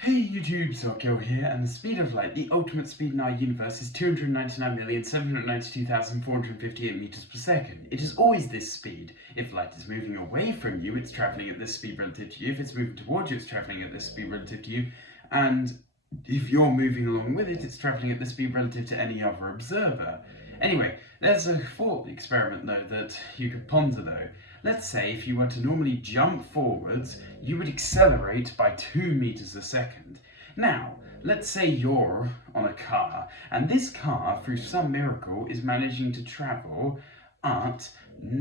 Hey YouTube, Zocchio here, and the speed of light, the ultimate speed in our universe, is 299,792,458 meters per second. It is always this speed. If light is moving away from you, it's traveling at this speed relative to you. If it's moving towards you, it's traveling at this speed relative to you. And if you're moving along with it, it's traveling at this speed relative to any other observer. Anyway, there's a thought experiment though that you could ponder though. Let's say if you were to normally jump forwards, you would accelerate by 2 meters a second. Now, let's say you're on a car, and this car, through some miracle, is managing to travel at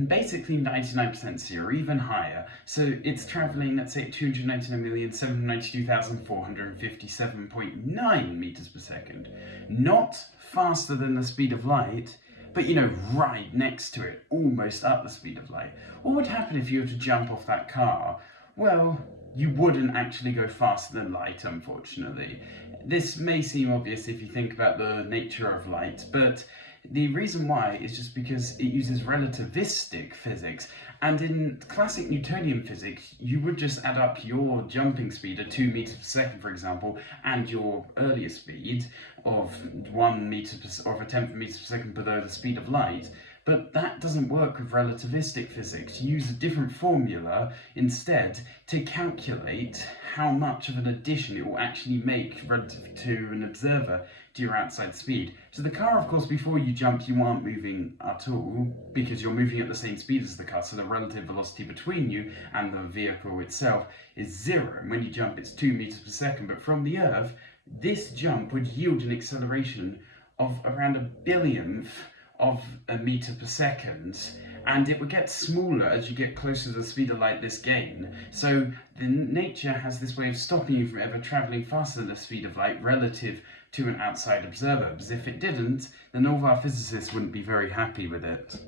basically 99% C or even higher. So it's traveling, let's say, at 299,792,457.9 meters per second. Not faster than the speed of light, but right next to it, almost at the speed of light. What would happen if you were to jump off that car? Well, you wouldn't actually go faster than light, unfortunately. This may seem obvious if you think about the nature of light, but the reason why is just because it uses relativistic physics, and in classic Newtonian physics, you would just add up your jumping speed at 2 meters per second, for example, and your earlier speed of 1 meter per, or a tenth of a meter per second below the speed of light. But that doesn't work with relativistic physics. You use a different formula instead to calculate how much of an addition it will actually make relative to an observer to your outside speed. So the car, of course, before you jump, you aren't moving at all because you're moving at the same speed as the car, so the relative velocity between you and the vehicle itself is 0. And when you jump, it's 2 meters per second. But from the Earth, this jump would yield an acceleration of around 1/1000th of a meter per second, and it would get smaller as you get closer to the speed of light this gain. So nature has this way of stopping you from ever travelling faster than the speed of light relative to an outside observer, because if it didn't, then all of our physicists wouldn't be very happy with it.